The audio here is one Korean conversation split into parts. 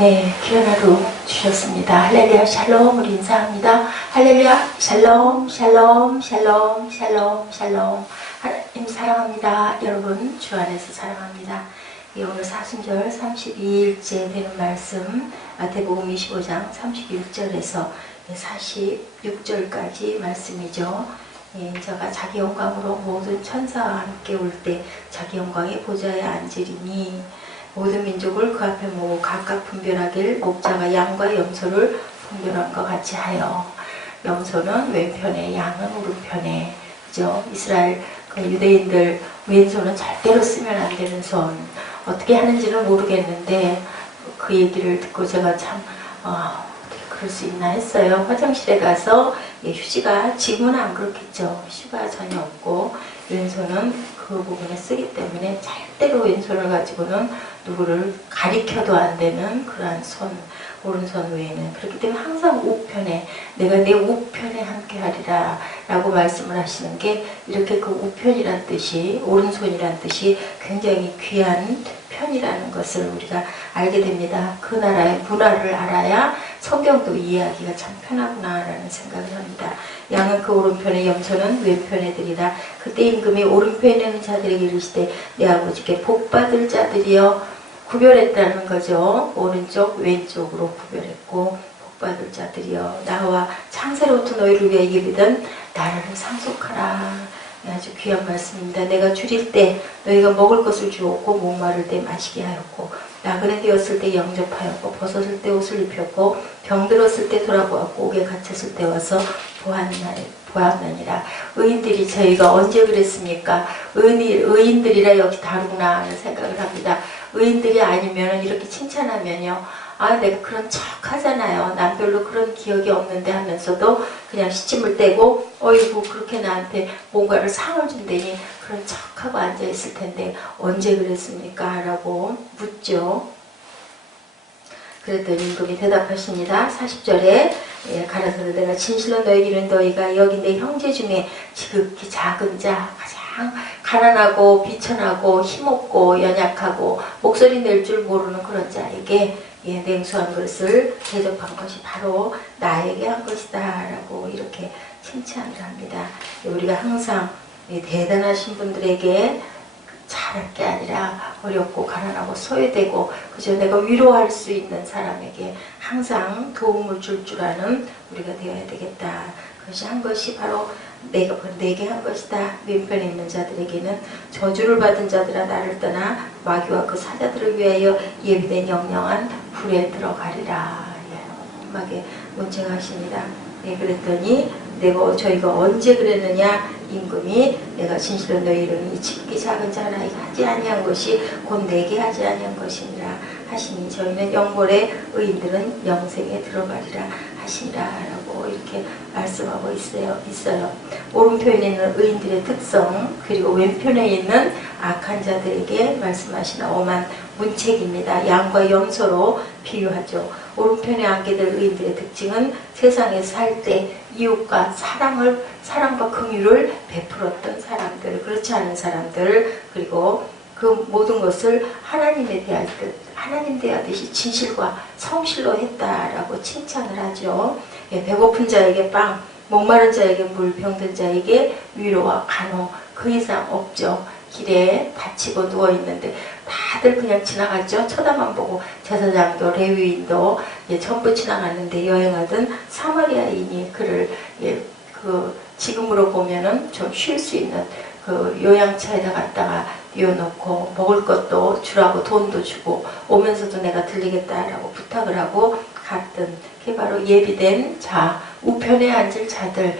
네, 귀한 하루 주셨습니다. 할렐루야 샬롬을 인사합니다. 할렐루야 샬롬 샬롬 샬롬 샬롬 샬롬. 하나님 사랑합니다. 여러분 주 안에서 사랑합니다. 오늘 사순절 32일째 되는 말씀 마태복음 25장 31절에서 46절까지 말씀이죠. 저가 자기 영광으로 모든 천사와 함께 올 때 자기 영광의 보좌에 앉으리니 모든 민족을 그 앞에 모으고 각각 분별하길 목자가 양과 염소를 분별한 것 같이 하여. 염소는 왼편에, 양은 오른편에. 그죠? 이스라엘 그 유대인들 왼손은 절대로 쓰면 안 되는 손. 어떻게 하는지는 모르겠는데 그 얘기를 듣고 제가 참 그럴 수 있나 했어요. 화장실에 가서 휴지가 지금은 안 그렇겠죠. 휴지가 전혀 없고 왼손은 그 부분에 쓰기 때문에 절대로 왼손을 가지고는 누구를 가리켜도 안 되는 그러한 손, 오른손 외에는. 그렇기 때문에 항상 우편에, 내가 내 우편에 함께 하리라 라고 말씀을 하시는 게, 이렇게 그 우편이란 뜻이, 오른손이란 뜻이 굉장히 귀한 편이라는 것을 우리가 알게 됩니다. 그 나라의 문화를 알아야 성경도 이해하기가 참 편하구나 라는 생각을 합니다. 양은 그 오른편에, 염소는 왼편에 드리라. 그때 임금이 오른편에 있는 자들에게 이르시되 내 아버지께 복받을 자들이여. 구별했다는 거죠. 오른쪽 왼쪽으로 구별했고, 복받을 자들이여 나와 창세로부터 너희를 위하여 예비된 나라를 상속하라. 아주 귀한 말씀입니다. 내가 줄일 때 너희가 먹을 것을 주었고, 목마를 때 마시게 하였고, 나그네 되었을 때 영접하였고, 벗었을 때 옷을 입혔고, 병들었을 때 돌아보았고, 옥에 갇혔을 때 와서 보았느니라. 의인들이 저희가 언제 그랬습니까? 의인들이라 여기 다루구나 하는 생각을 합니다. 의인들이 아니면 이렇게 칭찬하면요, 내가 그런 척 하잖아요. 난 별로 그런 기억이 없는데 하면서도 그냥 시침을 떼고, 어이구, 그렇게 나한테 뭔가를 상을 준다니 그런 척 하고 앉아있을 텐데, 언제 그랬습니까? 라고 묻죠. 그랬더니 임금이 대답하십니다. 40절에 가라사대 내가 진실로 너희에게 이르는 너희가 여기 내 형제 중에 지극히 작은 자, 가장 가난하고 비천하고 힘없고 연약하고 목소리 낼 줄 모르는 그런 자에게 냉수한 것을 대접한 것이 바로 나에게 한 것이다 라고 이렇게 칭찬을 합니다. 우리가 항상 대단하신 분들에게 잘할 게 아니라 어렵고 가난하고 소외되고 그저 내가 위로할 수 있는 사람에게 항상 도움을 줄 아는 우리가 되어야 되겠다. 그것이 한 것이 바로 내게 한 것이다. 왼편에 있는 자들에게는 저주를 받은 자들아 나를 떠나 마귀와 그 사자들을 위하여 예비된 영영한 불에 들어가리라. 험하게 문책하십니다. 그랬더니 저희가 언제 그랬느냐. 임금이 내가 진실로 너희를 이 지극히 작은 자 하나에게 하지 아니한 것이 곧 내게 하지 아니한 것이니라 하시니 저희는 영벌의 의인들은 영생에 들어가리라 하시니라 라고 이렇게 말씀하고 있어요. 오른편에 있는 의인들의 특성, 그리고 왼편에 있는 악한 자들에게 말씀하시는 엄한 문책입니다. 양과 염소로 비유하죠. 오른편에 앉게 될 의인들의 특징은 세상에 살 때 이웃과 사랑과 긍휼을 베풀었던 사람들, 그렇지 않은 사람들, 그리고 그 모든 것을 하나님에 대할 듯, 하나님 대하듯이 진실과 성실로 했다라고 칭찬을 하죠. 배고픈 자에게 빵, 목마른 자에게 물, 병든 자에게 위로와 간호, 그 이상 없죠. 길에 다치고 누워있는데 다들 그냥 지나갔죠. 쳐다만 보고 제사장도 레위인도 전부 지나갔는데 여행하던 사마리아인이 그를 지금으로 보면은 좀 쉴 수 있는 그 요양차에다 갖다가 띄워놓고 먹을 것도 주라고 돈도 주고 오면서도 내가 들리겠다라고 부탁을 하고 갔던 그게 바로 예비된 자, 우편에 앉을 자들.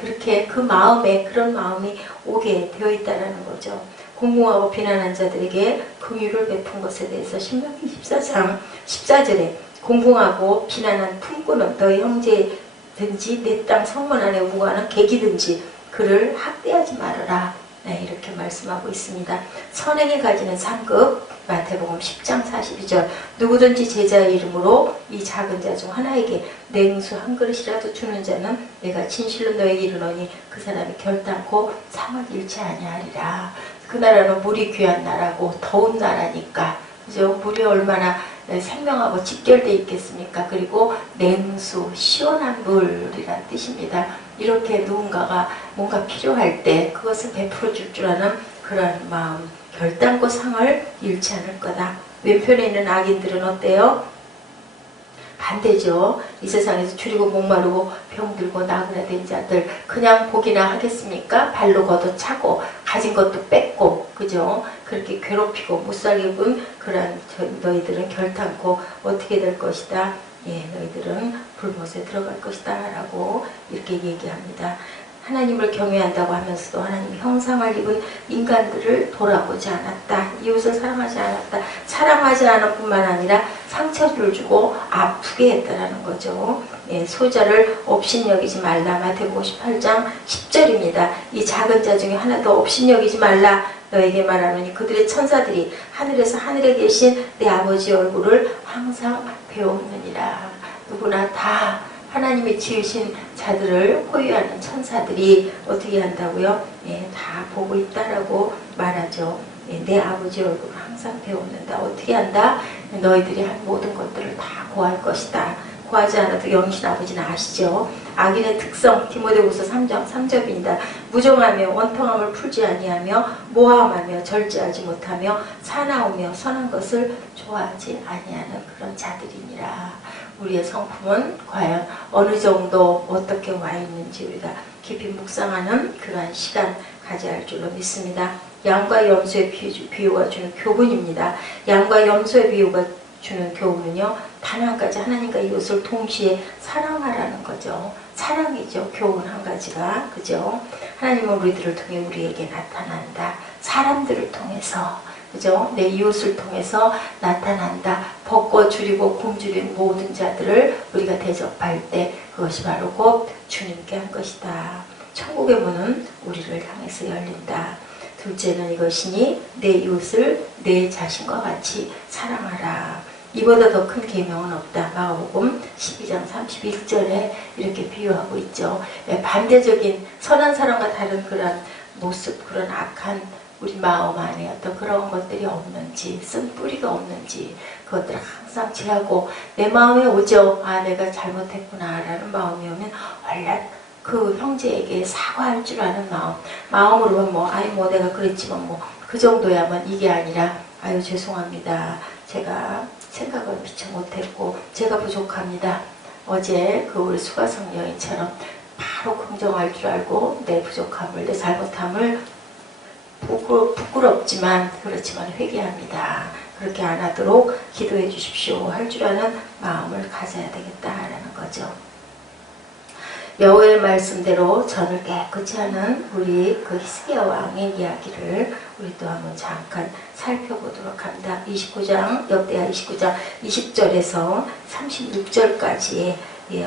그렇게 그 마음에 그런 마음이 오게 되어 있다는 거죠. 공공하고 비난한 자들에게 긍휼을 베푼 것에 대해서 신명기 14장 14절에 공공하고 비난한 품꾼은 너희 형제든지 내 땅 성문 안에 우거하는 객이든지 그를 학대하지 말아라. 이렇게 말씀하고 있습니다. 선행에 가지는 3급 마태복음 10장 42절 누구든지 제자의 이름으로 이 작은 자 중 하나에게 냉수 한 그릇이라도 주는 자는 내가 진실로 너에게 이르노니 그 사람이 결단코 상을 잃지 아니하리라. 그 나라는 물이 귀한 나라고 더운 나라니까 그죠? 물이 얼마나 생명하고 직결되어 있겠습니까? 그리고 냉수, 시원한 물이란 뜻입니다. 이렇게 누군가가 뭔가 필요할 때 그것을 베풀어 줄 줄 아는 그런 마음, 결단과 상을 잃지 않을 거다. 왼편에 있는 악인들은 어때요? 반대죠. 이 세상에서 줄이고 목마르고 병들고 나그네된 자들 그냥 보기나 하겠습니까? 발로 걷어차고 가진 것도 뺏고 그죠? 그렇게 괴롭히고 못살게 군 그런 너희들은 결단코 어떻게 될 것이다. 예, 너희들은 불못에 들어갈 것이다 라고 이렇게 얘기합니다. 하나님을 경외한다고 하면서도 하나님 형상을 입은 인간들을 돌아보지 않았다. 이웃을 사랑하지 않았다. 사랑하지 않은 뿐만 아니라 상처를 주고 아프게 했다라는 거죠. 예, 소자를 업신여기지 말라. 마태복음 58장 10절입니다. 이 작은 자 중에 하나도 업신여기지 말라. 너에게 말하노니 그들의 천사들이 하늘에서 하늘에 계신 내 아버지 얼굴을 항상 배우느니라. 누구나 다 하나님이 지으신 자들을 호유하는 천사들이 어떻게 한다고요? 예, 다 보고 있다라고 말하죠. 예, 내 아버지 얼굴을 항상 배우는다. 어떻게 한다? 너희들이 한 모든 것들을 다 고할 것이다. 고하지 않아도 영신 아버지는 아시죠? 악인의 특성 디모데후서 3장 3절입니다. 무정하며 원통함을 풀지 아니하며 모함하며 절제하지 못하며 사나우며 선한 것을 좋아하지 아니하는 그런 자들이니라. 우리의 성품은 과연 어느 정도 어떻게 와 있는지 우리가 깊이 묵상하는 그러한 시간 가져야 할 줄로 믿습니다. 양과 염소의 비유가 주는 교훈입니다. 양과 염소의 비유가 주는 교훈은요, 단 한 가지 하나님과 이웃을 동시에 사랑하라는 거죠. 사랑이죠. 교훈 한 가지가. 그죠? 하나님은 우리들을 통해 우리에게 나타난다. 사람들을 통해서. 그죠? 내 이웃을 통해서 나타난다. 벗고 줄이고 굶주린 모든 자들을 우리가 대접할 때 그것이 바로 곧 주님께 한 것이다. 천국의 문은 우리를 향해서 열린다. 둘째는 이것이니 내 이웃을 내 자신과 같이 사랑하라. 이보다 더 큰 계명은 없다. 마가복음 12장 31절에 이렇게 비유하고 있죠. 반대적인 선한 사람과 다른 그런 모습, 그런 악한 우리 마음 안에 어떤 그런 것들이 없는지, 쓴 뿌리가 없는지 그것들을 항상 제하고 내 마음에 오죠. 아, 내가 잘못했구나 라는 마음이 오면 얼른 그 형제에게 사과할 줄 아는 마음으로는 뭐 내가 그랬지만 뭐 그 정도야만 이게 아니라 아유 죄송합니다. 제가 생각을 미처 못했고 제가 부족합니다. 어제 그 우리 수가성 여인처럼 바로 긍정할 줄 알고 내 부족함을, 내 잘못함을 부끄럽지만 그렇지만 회개합니다. 그렇게 안 하도록 기도해 주십시오 할 줄 아는 마음을 가져야 되겠다라는 거죠. 여호와의 말씀대로 전을 깨끗이 하는 우리 그 히스기야 왕의 이야기를 우리 또 한번 잠깐 살펴보도록 합니다. 29장 역대하 29장 20절에서 36절까지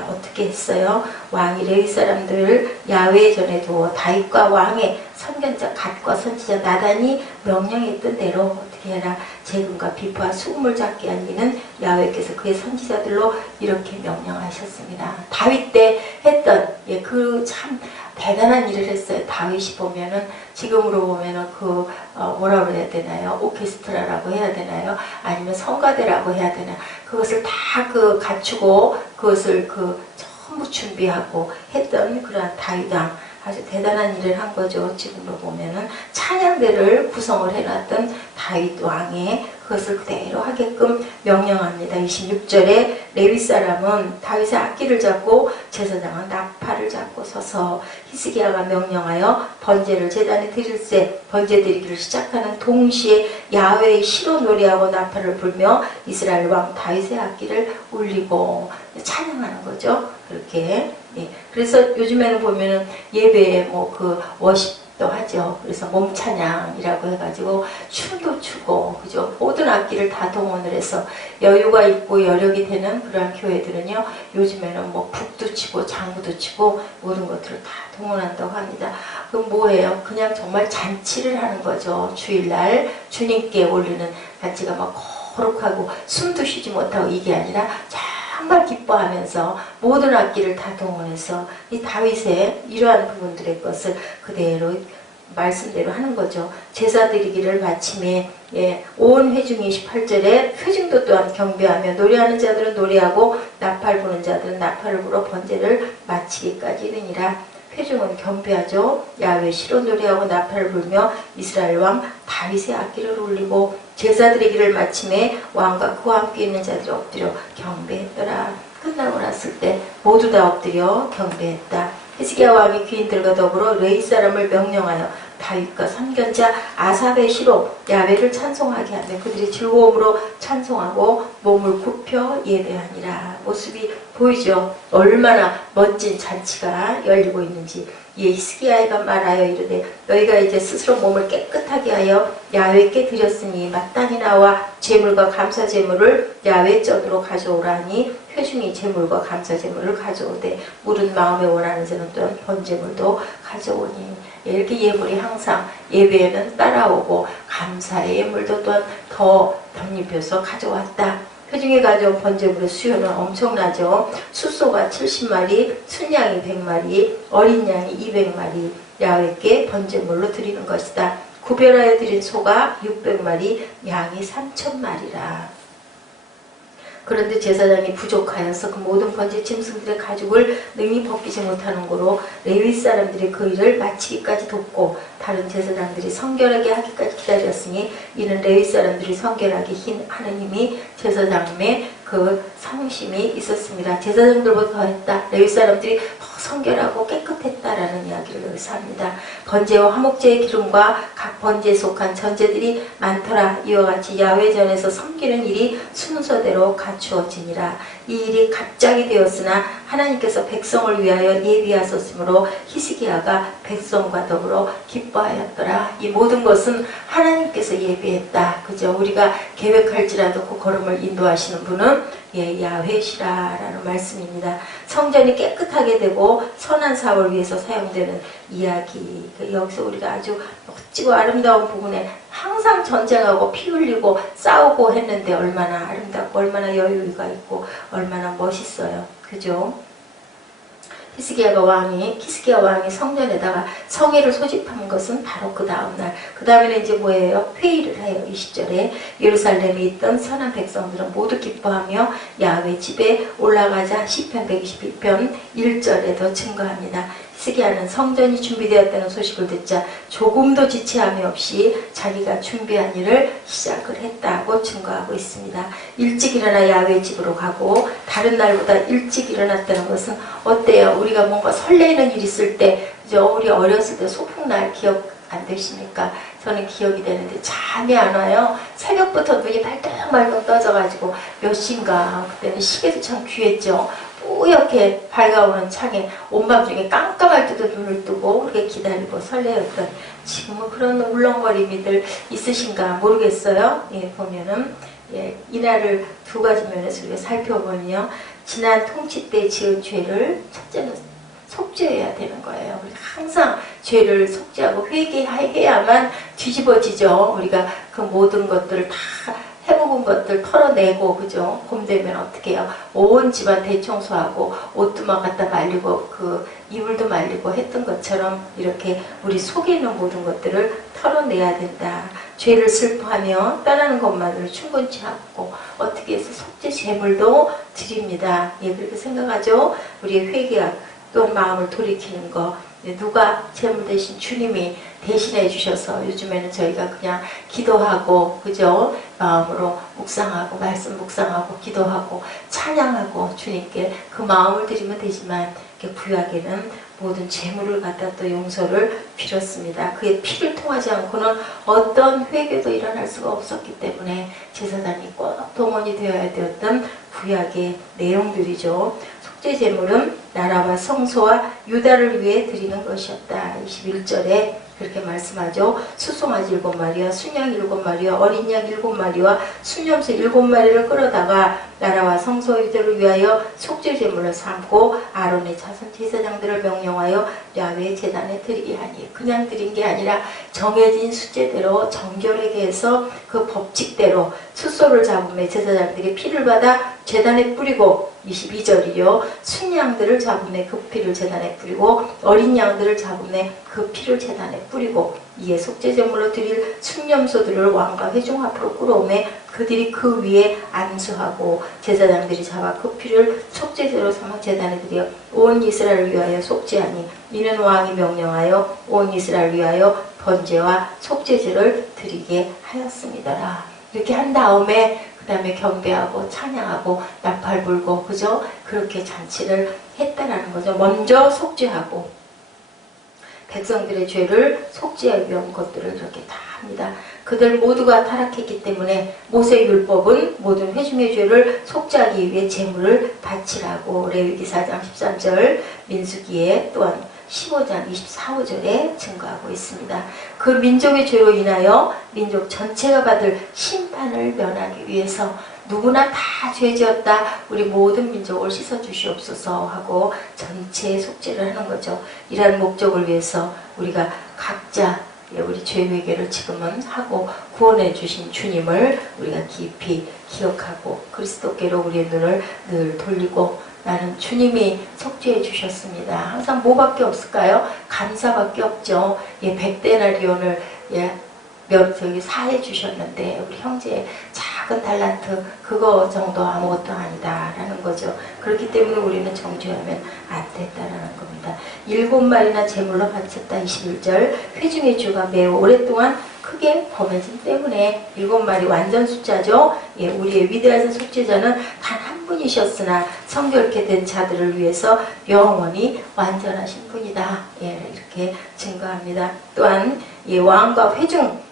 어떻게 했어요? 왕이 레위 사람들 야훼 전에 두어 다윗과 왕의 선견자 갓과 선지자 나단이 명령했던 대로 어떻게 해라. 재금과 비프와 수금을 잡게 한 이는 야훼께서 그의 선지자들로 이렇게 명령하셨습니다. 다윗 때 했던 그 참 대단한 일을 했어요. 다윗이 보면은 지금으로 보면은 뭐라고 해야 되나요? 오케스트라라고 해야 되나요? 아니면 성가대라고 해야 되나? 그것을 다 갖추고 그것을 전부 준비하고 했던 그러한 다윗 왕 아주 대단한 일을 한 거죠. 지금으로 보면은 찬양대를 구성을 해놨던 다윗 왕의 그것을 그대로 하게끔 명령합니다. 26절에 레위 사람은 다윗의 악기를 잡고 제사장은 나팔을 잡고 서서 히스기야가 명령하여 번제를 제단에 드릴새 번제 드리기를 시작하는 동시에 야훼의 시로 노래하고 나팔을 불며 이스라엘 왕 다윗의 악기를 울리고 찬양하는 거죠. 그렇게. 그래서 요즘에는 보면은 예배에 워십도 하죠. 그래서 몸찬양이라고 해가지고 춤도 추고, 그죠? 모든 악기를 다 동원을 해서 여유가 있고 여력이 되는 그런 교회들은요, 요즘에는 북도 치고 장구도 치고 모든 것들을 다 동원한다고 합니다. 그럼 뭐예요? 그냥 정말 잔치를 하는 거죠. 주일날 주님께 올리는 잔치가 거룩하고 숨도 쉬지 못하고 이게 아니라 정말 기뻐하면서 모든 악기를 다 동원해서 이 다윗의 이러한 부분들의 것을 그대로 말씀대로 하는 거죠. 제사 드리기를 마침에 온 회중이 18절에 회중도 또한 경배하며 노래하는 자들은 노래하고 나팔 부는 자들은 나팔을 불어 번제를 마치기까지 이르니라. 회중은 경배하죠. 야훼 시로 노래하고 나팔을 불며 이스라엘 왕 다윗의 악기를 울리고 제사 드리기를 마침에 왕과 그와 함께 있는 자들이 엎드려 경배했더라. 끝나고 났을 때 모두 다 엎드려 경배했다. 히스기야 왕이 귀인들과 더불어 레위 사람을 명령하여 다윗과 선견자 아삽의 시로 야훼를 찬송하게 하며 그들이 즐거움으로 찬송하고 몸을 굽혀 예배하니라. 모습이 보이죠. 얼마나 멋진 잔치가 열리고 있는지. 이에 히스기야가 말하여 이르되 너희가 이제 스스로 몸을 깨끗하게 하여 야훼께 드렸으니 마땅히 나와 제물과 감사 제물을 야훼 전으로 가져오라 하니 회중이 제물과 감사 제물을 가져오되 물은 마음에 원하는 자는 또한 번제물도 가져오니. 이렇게 예물이 항상 예배에는 따라오고 감사의 예물도 또한 더 덧입혀서 가져왔다. 회중이 가져온 번제물의 수요는 엄청나죠. 숫소가 70마리, 순양이 100마리, 어린 양이 200마리 야훼께 번제물로 드리는 것이다. 구별하여 드린 소가 600마리, 양이 3,000마리라. 그런데 제사장이 부족하여서 그 모든 번제 짐승들의 가죽을 능히 벗기지 못하는 고로 레위 사람들이 그 일을 마치기까지 돕고 다른 제사장들이 성결하게 하기까지 기다렸으니 이는 레위 사람들이 성결하게 하는 힘이 제사장의 그 성심이 있었습니다. 제사장들보다 더했다. 레위 사람들이 더 성결하고 깨끗했다라는 이야기를 여기서 합니다. 번제와 화목제의 기름과 각 번제에 속한 전제들이 많더라. 이와 같이 야훼전에서 섬기는 일이 순서대로 갖추어지니라. 이 일이 갑자기 되었으나 하나님께서 백성을 위하여 예비하셨으므로 히스기야가 백성과 더불어 기뻐하였더라. 이 모든 것은 하나님께서 예비했다. 그죠? 우리가 계획할지라도 그 걸음을 인도하시는 분은 야훼시라라는 말씀입니다. 성전이 깨끗하게 되고 선한 사업을 위해서 사용되는 이야기. 여기서 우리가 아주 멋지고 아름다운 부분에 항상 전쟁하고 피 흘리고 싸우고 했는데 얼마나 아름답고 얼마나 여유가 있고 얼마나 멋있어요. 그죠? 히스기야 왕이 성전에다가 성회를 소집한 것은 바로 그 다음날. 그 다음에는 이제 뭐예요? 회의를 해요. 20절에 예루살렘에 있던 선한 백성들은 모두 기뻐하며 야훼 집에 올라가자. 시편 121편 1절에도 증거합니다. 히스기야는 성전이 준비되었다는 소식을 듣자 조금도 지체함이 없이 자기가 준비한 일을 시작을 했다고 증거하고 있습니다. 일찍 일어나 야훼 집으로 가고 다른 날보다 일찍 일어났다는 것은 어때요? 우리가 뭔가 설레는 일 있을 때, 그죠? 우리 어렸을 때 소풍날 기억 안 되십니까? 저는 기억이 되는데 잠이 안 와요. 새벽부터 눈이 발동발동 떠져가지고 몇 시인가, 그때는 시계도 참 귀했죠. 뿌옇게 밝아오는 창에 온밤중에 깜깜할 때도 눈을 뜨고 그렇게 기다리고 설레었던, 지금은 그런 울렁거림이들 있으신가 모르겠어요. 보면은 이날을 두 가지 면에서 우리가 살펴보면요, 지난 통치 때 지은 죄를 첫째는 속죄해야 되는 거예요. 우리가 항상 죄를 속죄하고 회개해야만 뒤집어지죠. 우리가 그 모든 것들을 다 해먹은 것들 털어내고, 그죠? 봄 되면 어떻게 해요? 온 집안 대청소하고 옷두막 갖다 말리고 그 이불도 말리고 했던 것처럼 이렇게 우리 속에 있는 모든 것들을 털어내야 된다. 죄를 슬퍼하며 떠나는 것만으로 충분치 않고 어떻게 해서 속죄 제물도 드립니다. 그렇게 생각하죠? 우리의 회개와 또 마음을 돌이키는 거, 누가 제물 대신 주님이 대신해 주셔서 요즘에는 저희가 그냥 기도하고, 그죠? 마음으로 묵상하고 말씀 묵상하고 기도하고 찬양하고 주님께 그 마음을 드리면 되지만, 구약에는 모든 재물을 갖다 또 용서를 빌었습니다. 그의 피를 통하지 않고는 어떤 회개도 일어날 수가 없었기 때문에 제사장이 꼭 동원이 되어야 되었던 구약의 내용들이죠. 속죄 제물은 나라와 성소와 유다를 위해 드리는 것이었다. 21절에 그렇게 말씀하죠. 수송아지 7마리와 순양 7마리와 어린 양 7마리와 순염소 7마리를 끌어다가 나라와 성소 유다를 위하여 속죄 제물로 삼고 아론의 자손 제사장들을 명령하여 야훼 제단에 드리게 하니, 그냥 드린 게 아니라 정해진 숫제대로 정결하게 해서 그 법칙대로 숫소를 잡으며 제사장들이 피를 받아 제단에 뿌리고 22절이요. 순양들을 잡음에 그 피를 제단에 뿌리고 어린 양들을 잡음에 그 피를 제단에 뿌리고 이에 속죄제물로 드릴 순념소들을 왕과 회중 앞으로 끌어오매 그들이 그 위에 안수하고 제사장들이 잡아 그 피를 속죄제로 삼아 제단에 드려 온 이스라엘을 위하여 속죄하니 이는 왕이 명령하여 온 이스라엘을 위하여 번제와 속죄제를 드리게 하였습니다라. 이렇게 한 다음에 그 다음에 경배하고 찬양하고 나팔 불고 그죠? 그렇게 잔치를 했다라는 거죠. 먼저 속죄하고 백성들의 죄를 속죄하기 위한 것들을 이렇게 다 합니다. 그들 모두가 타락했기 때문에 모세율법은 모든 회중의 죄를 속죄하기 위해 제물을 바치라고 레위기 4장 13절 민수기에 또한 15장 24~25절에 증거하고 있습니다. 그 민족의 죄로 인하여 민족 전체가 받을 심판을 면하기 위해서 누구나 다 죄지었다. 우리 모든 민족을 씻어주시옵소서 하고 전체의 속죄를 하는 거죠. 이러한 목적을 위해서 우리가 각자 우리 죄 회개를 지금은 하고 구원해 주신 주님을 우리가 깊이 기억하고 그리스도께로 우리의 눈을 늘 돌리고 나는 주님이 속죄해 주셨습니다. 항상 뭐밖에 없을까요? 감사밖에 없죠. 100데나리온을 사해 주셨는데 우리 형제의 작은 달란트 그거 정도 아무것도 아니다라는 거죠. 그렇기 때문에 우리는 정죄하면 안 된다라는 겁니다. 7마리나 제물로 바쳤다 21절 회중의 죄가 매우 오랫동안 크게 범해진 때문에 7마리 완전 숫자죠. 우리의 위대하신 속죄자는 단 한 분이셨으나 성결케 된 자들을 위해서 영원히 완전하신 분이다. 이렇게 증거합니다. 또한 왕과 회중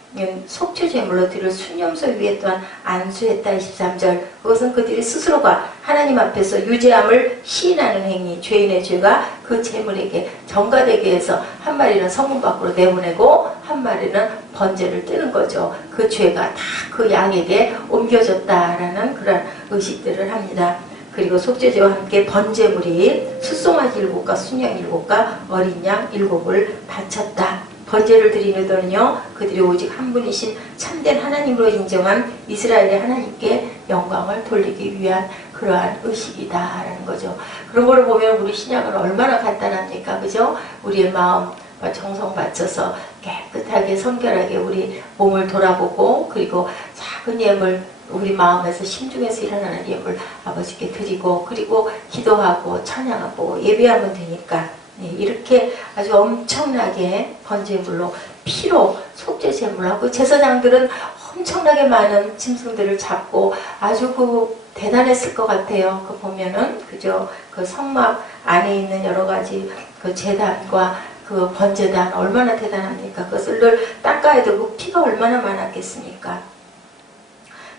속죄 제물로 드릴 순념소 위에 또한 안수했다 23절 그것은 그들이 스스로가 하나님 앞에서 유죄함을 시인하는 행위 죄인의 죄가 그 제물에게 전가되게 해서 한 마리는 성문 밖으로 내보내고 한 마리는 번제를 뜨는 거죠. 그 죄가 다 그 양에게 옮겨졌다라는 그런 의식들을 합니다. 그리고 속죄제와 함께 번제물이 숫송아지 7과 순양 7과 어린 양 7을 바쳤다. 번제를 드린 의도는요, 그들이 오직 한 분이신 참된 하나님으로 인정한 이스라엘의 하나님께 영광을 돌리기 위한 그러한 의식이다라는 거죠. 그런 거를 보면 우리 신약은 얼마나 간단합니까? 그죠? 우리의 마음과 정성 바쳐서 깨끗하게 성결하게 우리 몸을 돌아보고 그리고 작은 예물 우리 마음에서 심중에서 일어나는 예물 아버지께 드리고 그리고 기도하고 찬양하고 예배하면 되니까 이렇게 아주 엄청나게 번제물로 피로 속죄제물하고 제사장들은 엄청나게 많은 짐승들을 잡고 아주 대단했을 것 같아요. 보면은 그죠? 그 성막 안에 있는 여러 가지 그 제단과 그 번제단 얼마나 대단합니까? 그것을 늘 닦아야 되고 피가 얼마나 많았겠습니까?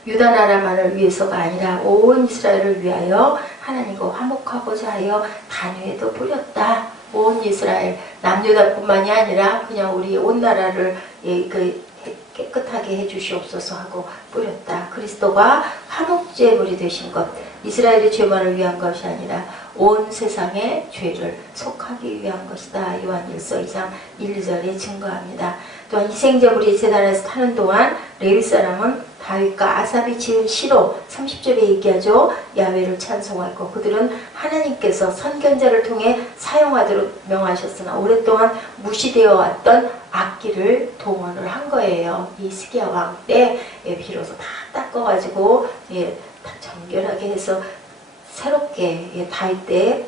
유다 나라만을 위해서가 아니라 온 이스라엘을 위하여 하나님과 화목하고자 하여 단위에도 뿌렸다. 온 이스라엘 남유다뿐만이 아니라 그냥 우리 온 나라를 깨끗하게 해주시옵소서 하고 뿌렸다. 그리스도가 화목제물이 되신 것 이스라엘의 죄만을 위한 것이 아니라 온 세상의 죄를 속하기 위한 것이다. 요한일서 2장 1, 2절에 증거합니다. 또한 희생제물이 제단에서 타는 동안 레위 사람은 다윗과 아삽이 지은 시로 30절에 얘기하죠. 야훼를 찬송하고 그들은 하나님께서 선견자를 통해 사용하도록 명하셨으나 오랫동안 무시되어 왔던 악기를 동원을 한 거예요. 이 스기야 왕 때 비로소 다 닦아가지고 다 정결하게 해서 새롭게 다윗 때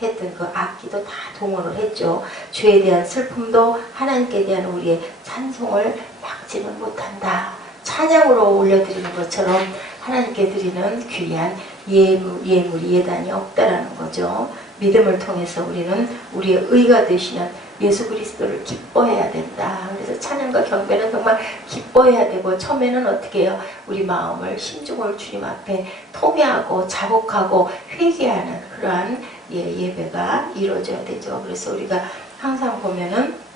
했던 그 악기도 다 동원을 했죠. 죄에 대한 슬픔도 하나님께 대한 우리의 찬송을 막지는 못한다. 찬양으로 올려드리는 것처럼 하나님께 드리는 귀한 예물이 예단이 없다라는 거죠. 믿음을 통해서 우리는 우리의 의가 되시는 예수 그리스도를 기뻐해야 된다. 그래서 찬양과 경배는 정말 기뻐해야 되고 처음에는 어떻게 해요? 우리 마음을 심중을 주님 앞에 토미하고 자복하고 회개하는 그러한 예배가 이루어져야 되죠. 그래서 우리가 항상 보면은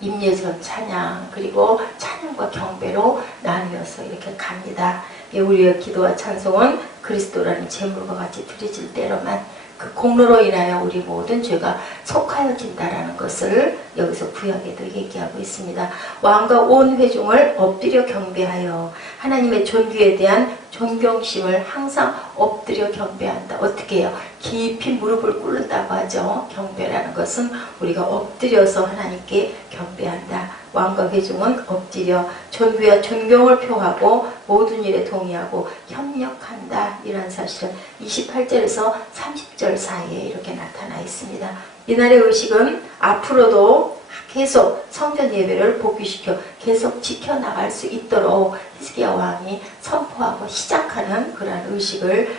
임예전 찬양 그리고 찬양과 경배로 나누어서 이렇게 갑니다. 우리의 기도와 찬송은 그리스도라는 제물과 같이 드려질 때로만 그 공로로 인하여 우리 모든 죄가 속하여진다라는 것을 여기서 구약에도 얘기하고 있습니다. 왕과 온 회중을 엎드려 경배하여 하나님의 존귀에 대한 존경심을 항상 엎드려 경배한다. 어떻게 해요? 깊이 무릎을 꿇는다고 하죠. 경배라는 것은 우리가 엎드려서 하나님께 경배한다. 왕과 회중은 엎드려 존귀와 존경을 표하고 모든 일에 동의하고 협력한다. 이러한 사실은 28절에서 30절 사이에 이렇게 나타나 있습니다. 이날의 의식은 앞으로도 계속 성전 예배를 복귀시켜 계속 지켜나갈 수 있도록 히스기야 왕이 선포하고 시작하는 그러한 의식을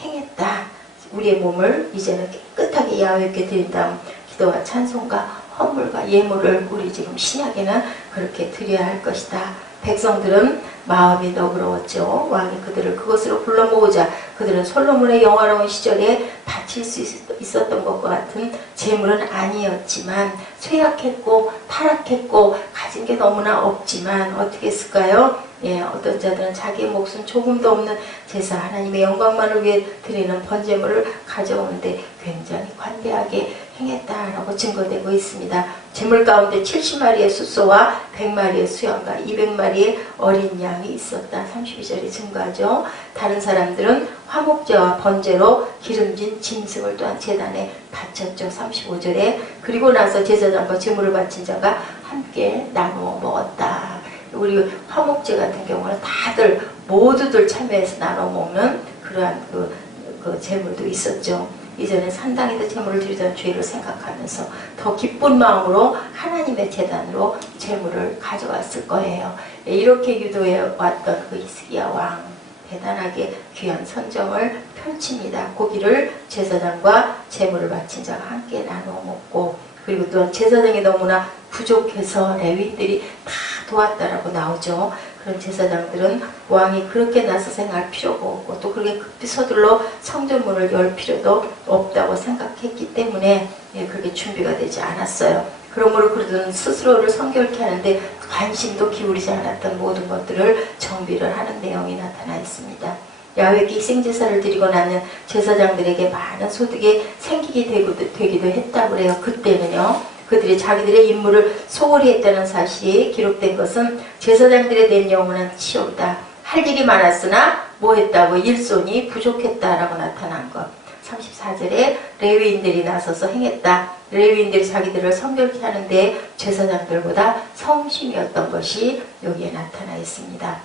행했다. 우리의 몸을 이제는 깨끗하게 야훼께 드린 다음 기도와 찬송과 헌물과 예물을 우리 지금 신약에는 그렇게 드려야 할 것이다. 백성들은 마음이 너그러웠죠. 왕이 그들을 그것으로 불러 모으자 그들은 솔로몬의 영화로운 시절에 바칠 수 있었던 것과 같은 재물은 아니었지만 쇠약했고 타락했고 가진 게 너무나 없지만 어떻게 했을까요? 어떤 자들은 자기의 목숨 조금도 없는 제사 하나님의 영광만을 위해 드리는 번제물을 가져오는데 굉장히 관대하게 행했다라고 증거되고 있습니다. 제물 가운데 70마리의 숫소와 100마리의 수양과 200마리의 어린 양이 있었다. 32절이 증거하죠. 다른 사람들은 화목제와 번제로 기름진 짐승을 또한 제단에 바쳤죠. 35절에 그리고 나서 제사장과 제물을 바친 자가 함께 나누어 먹었다. 우리 화목제 같은 경우는 다들 모두들 참여해서 나눠 먹는 그러한 그 제물도 있었죠. 이전에 산당에다 제물을 드리던 죄를 생각하면서 더 기쁜 마음으로 하나님의 제단으로 제물을 가져왔을 거예요. 이렇게 유도해 왔던 그 히스기야 왕 대단하게 귀한 선정을 펼칩니다. 고기를 제사장과 제물을 바친 자가 함께 나누어 먹고 그리고 또 제사장이 너무나 부족해서 레위인들이 다 도왔다라고 나오죠. 그런 제사장들은 왕이 그렇게 나서서 행할 필요가 없고 또 그렇게 급히 서둘러 성전문을 열 필요도 없다고 생각했기 때문에 그렇게 준비가 되지 않았어요. 그러므로 그들은 스스로를 성결케 하는데 관심도 기울이지 않았던 모든 것들을 정비를 하는 내용이 나타나 있습니다. 야훼께 희생제사를 드리고 나면 제사장들에게 많은 소득이 생기게 되기도 했다고 그래요. 그때는요. 그들이 자기들의 임무를 소홀히 했다는 사실이 기록된 것은 제사장들에 대한 영원한 치욕이다. 할 일이 많았으나 뭐 했다고 일손이 부족했다라고 나타난 것. 34절에 레위인들이 나서서 행했다. 레위인들이 자기들을 성결케 하는데 제사장들보다 성심이었던 것이 여기에 나타나 있습니다.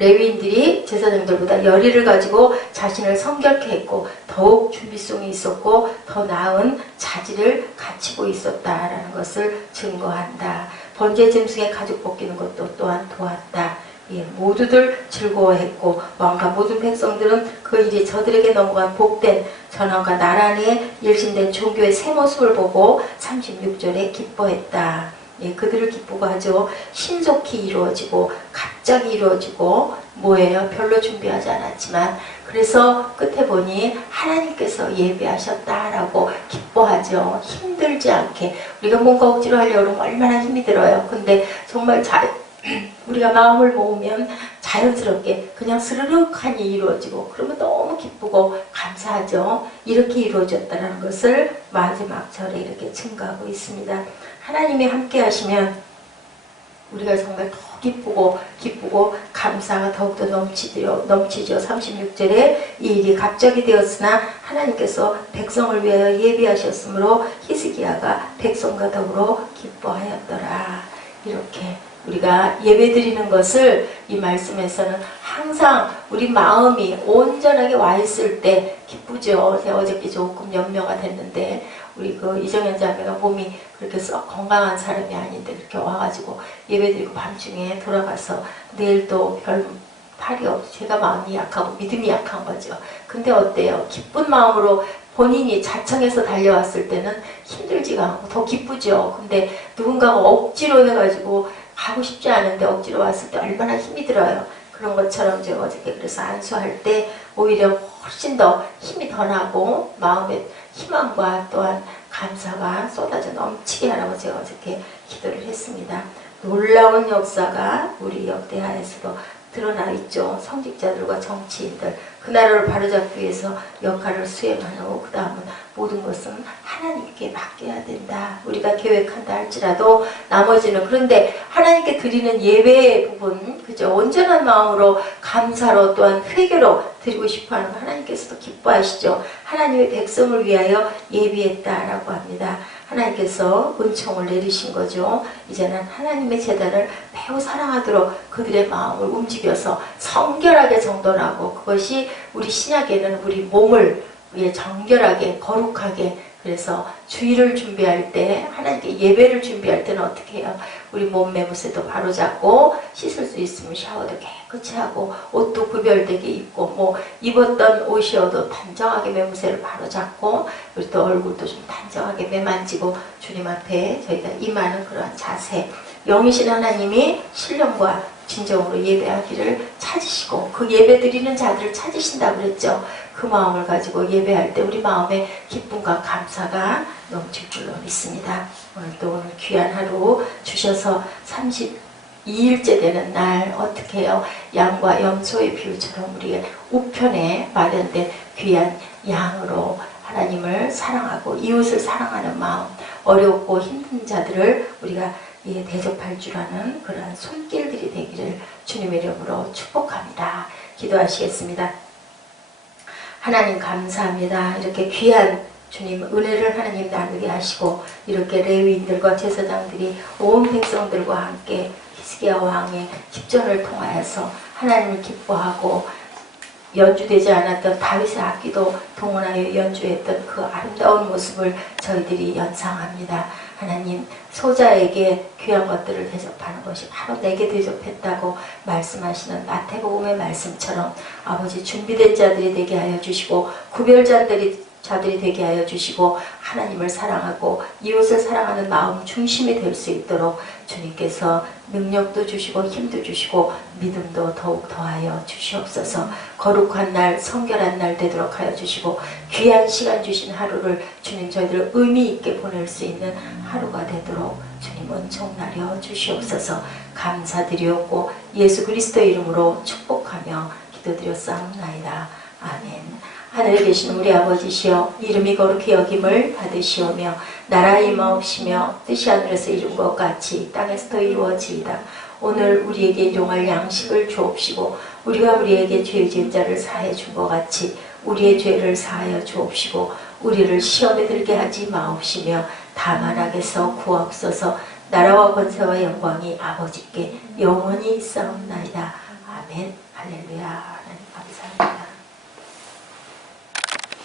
레위인들이 제사장들보다 열의를 가지고 자신을 성결케 했고 더욱 준비성이 있었고 더 나은 자질을 갖추고 있었다라는 것을 증거한다. 번제 짐승의 가죽 벗기는 것도 또한 도왔다. 모두들 즐거워했고 왕과 모든 백성들은 그 일이 저들에게 넘어간 복된 전환과 나란히 일신된 종교의 새 모습을 보고 36절에 기뻐했다. 그들을 기쁘고 하죠. 신속히 이루어지고 갑자기 이루어지고 뭐예요? 별로 준비하지 않았지만 그래서 끝에 보니 하나님께서 예배하셨다라고 기뻐하죠. 힘들지 않게 우리가 뭔가 억지로 하려고 하면 얼마나 힘이 들어요. 근데 정말 우리가 마음을 모으면 자연스럽게 그냥 스르륵하니 이루어지고 그러면 너무 기쁘고 감사하죠. 이렇게 이루어졌다는 것을 마지막 절에 이렇게 증거하고 있습니다. 하나님이 함께 하시면 우리가 정말 더 기쁘고 감사가 더욱더 넘치죠. 36절에 이 일이 갑자기 되었으나 하나님께서 백성을 위하여 예비하셨으므로 히스기야가 백성과 더불어 기뻐하였더라. 이렇게 우리가 예배드리는 것을 이 말씀에서는 항상 우리 마음이 온전하게 와 있을 때 기쁘죠. 제가 어저께 조금 연명가 됐는데 우리 그 이정현 자매가 몸이 그렇게 썩 건강한 사람이 아닌데 그렇게 와가지고 예배드리고 밤중에 돌아가서 내일 또 별 팔이 없고 제가 마음이 약하고 믿음이 약한 거죠. 근데 어때요? 기쁜 마음으로 본인이 자청해서 달려왔을 때는 힘들지가 않고 더 기쁘죠. 근데 누군가가 억지로 해가지고 가고 싶지 않은데 억지로 왔을 때 얼마나 힘이 들어요. 그런 것처럼 제가 어저께 그래서 안수할 때 오히려 훨씬 더 힘이 더 나고 마음에 희망과 또한 감사가 쏟아져 넘치게 하라고 제가 어저께 기도를 했습니다. 놀라운 역사가 우리 역대하에서도 드러나 있죠. 성직자들과 정치인들 그 나라를 바로잡기 위해서 역할을 수행하고 그 다음은 모든 것은 하나님께 맡겨야 된다. 우리가 계획한다 할지라도 나머지는 그런데 하나님께 드리는 예배의 부분 그죠? 온전한 마음으로 감사로 또한 회개로 드리고 싶어하는 하나님께서도 기뻐하시죠. 하나님의 백성을 위하여 예비했다라고 합니다. 하나님께서 은총을 내리신 거죠. 이제는 하나님의 제단을 매우 사랑하도록 그들의 마음을 움직여서 성결하게 정돈하고 그것이 우리 신약에는 우리 몸을 정결하게 거룩하게 그래서 주일을 준비할 때 하나님께 예배를 준비할 때는 어떻게 해요? 우리 몸 매무새도 바로잡고 씻을 수 있으면 샤워도 깨끗이 하고 옷도 구별되게 입고 뭐 입었던 옷이어도 단정하게 매무새를 바로잡고 그리고 또 얼굴도 좀 단정하게 매만지고 주님 앞에 저희가 임하는 그러한 자세 영이신 하나님이 신령과 진정으로 예배하기를 찾으시고 그 예배 드리는 자들을 찾으신다고 그랬죠. 그 마음을 가지고 예배할 때 우리 마음에 기쁨과 감사가 넘칠 줄로 믿습니다. 오늘 귀한 하루 주셔서 32일째 되는 날 어떻게 해요? 양과 염소의 비유처럼 우리의 우편에 마련된 귀한 양으로 하나님을 사랑하고 이웃을 사랑하는 마음 어렵고 힘든 자들을 우리가 대접할 줄 아는 그러한 손길들이 되기를 주님의 이름으로 축복합니다. 기도하시겠습니다. 하나님 감사합니다. 이렇게 귀한 주님 은혜를 하나님 나누게 하시고 이렇게 레위인들과 제사장들이 온 백성들과 함께 히스기야 왕의 집전을 통하여서 하나님을 기뻐하고 연주되지 않았던 다윗의 악기도 동원하여 연주했던 그 아름다운 모습을 저희들이 연상합니다. 하나님 소자에게 귀한 것들을 대접하는 것이 바로 내게 대접했다고 말씀하시는 마태복음의 말씀처럼 아버지 준비된 자들이 되게 하여 주시고 구별자들이 되게 하여 주시고 하나님을 사랑하고 이웃을 사랑하는 마음 중심이 될 수 있도록 주님께서 능력도 주시고 힘도 주시고 믿음도 더욱 더하여 주시옵소서. 거룩한 날 성결한 날 되도록 하여 주시고 귀한 시간 주신 하루를 주님 저희들 의미 있게 보낼 수 있는 하루가 되도록 주님 은총 나려 주시옵소서. 감사드리옵고 예수 그리스도의 이름으로 축복하며 기도드렸사옵나이다. 아멘. 하늘에 계신 우리 아버지시여 이름이 거룩히 여김을 받으시오며 나라의 임하옵시며 뜻이 하늘에서 이룬 것 같이 땅에서도 이루어지이다. 오늘 우리에게 일용할 양식을 주옵시고 우리가 우리에게 죄 지은 자를 사해 준 것 같이 우리의 죄를 사하여 주옵시고 우리를 시험에 들게 하지 마옵시며 다만 악에서 구하옵소서. 나라와 권세와 영광이 아버지께 영원히 있사옵나이다. 아멘. 할렐루야.